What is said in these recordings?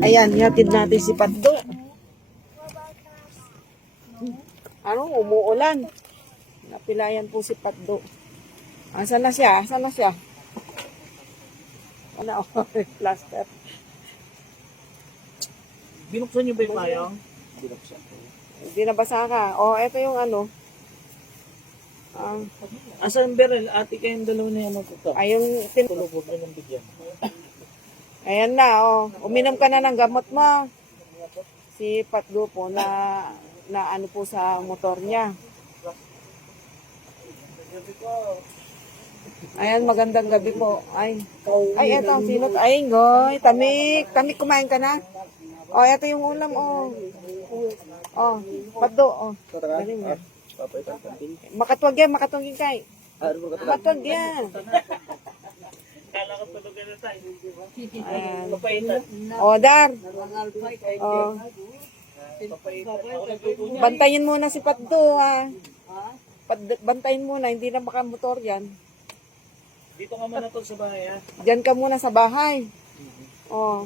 Ayan, hatid natin si Patdo. Ano, umuulan. Napilayan po si Patdo. Asan na siya? Asan na siya? Wala ako, plaster. Binuksan niyo ba yung payong? Hindi nabasa ka. O, eto yung ano. Asan Berel? Ate kayong dalawa na yan magkuka. Ayun, Tulog mo ng bigyan. ayan na, oh. Uminom ka na ng gamot mo. Si Patdo po na ano po sa motor niya. Ayan, magandang gabi po. Ay, eto, sino? Ay, ngoy, tamik. Tamik, kumain ka na? Oh, eto yung ulam, oh. Oh, Patdo, oh. Galing na. Makatwag yan, makatwag yan kay. Makatwag yan. Kala ko tulog na tayo. Ayan. Papaitan. Oh, Dar. Oh. Bantayin muna si Patdo, ha. Bantayin muna, hindi na makamotor yan. Dito ka muna to sa bahay ha. Diyan ka muna sa bahay. Oh.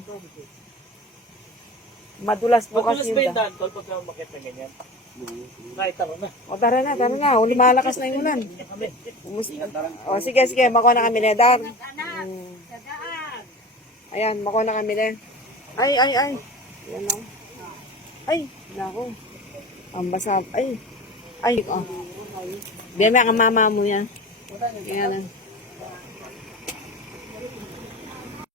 Madulas po Matulas kasi ba yun. yung daan tol pagka umakit na ganyan? Kahit ako na. O, tara na. Uli malakas na yung ulan. O, sige, makuha na kami na, Dar. Ayan, makuha na kami na. Ay. Ayan o. Ay, naku. Ang basa. Ay. Oh. Biyama ang mama mo yan. Ayan.